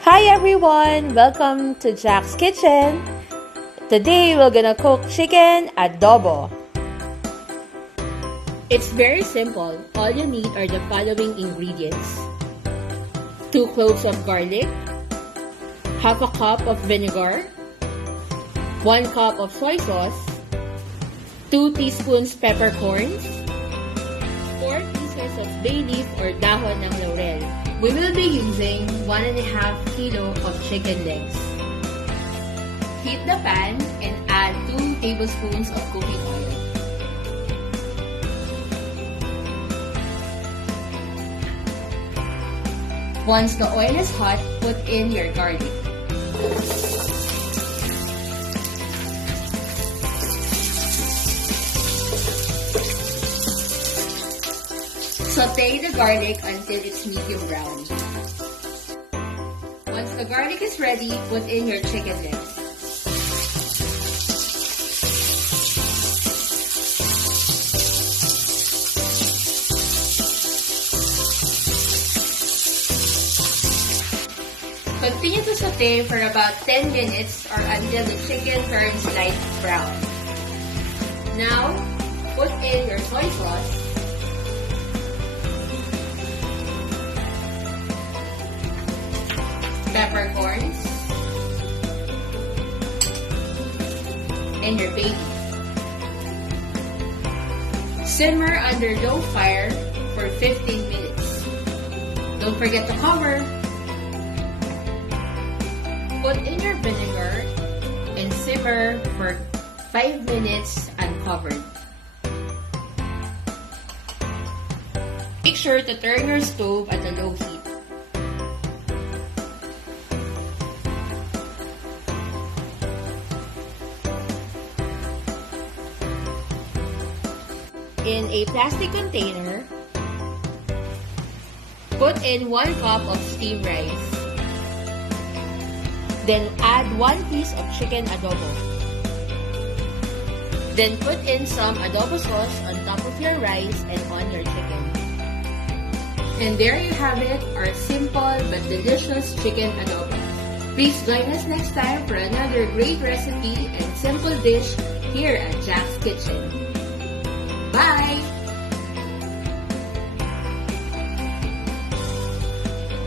Hi everyone! Welcome to Jack's Kitchen. Today we're gonna cook chicken adobo. It's very simple. All you need are the following ingredients: 2 cloves of garlic, half a cup of vinegar, 1 cup of soy sauce, 2 teaspoons peppercorns, 4 pieces of bay leaf or dahon ng laurel. We will be using 1.5 kilo of chicken legs. Heat the pan and add 2 tablespoons of cooking oil. Once the oil is hot, put in your garlic. Saute the garlic until it's medium brown. Once the garlic is ready, put in your chicken legs. Continue to saute for about 10 minutes or until the chicken turns light brown. Now, put in your soy sauce, peppercorns, and your bay leaf. Simmer under low fire for 15 minutes. Don't forget to cover. Put in your vinegar and simmer for 5 minutes uncovered. Make sure to turn your stove at a low heat. In a plastic container, put in 1 cup of steamed rice. Then add 1 piece of chicken adobo. Then put in some adobo sauce on top of your rice and on your chicken. And there you have it, our simple but delicious chicken adobo. Please join us next time for another great recipe and simple dish here at Jack's Kitchen. Bye!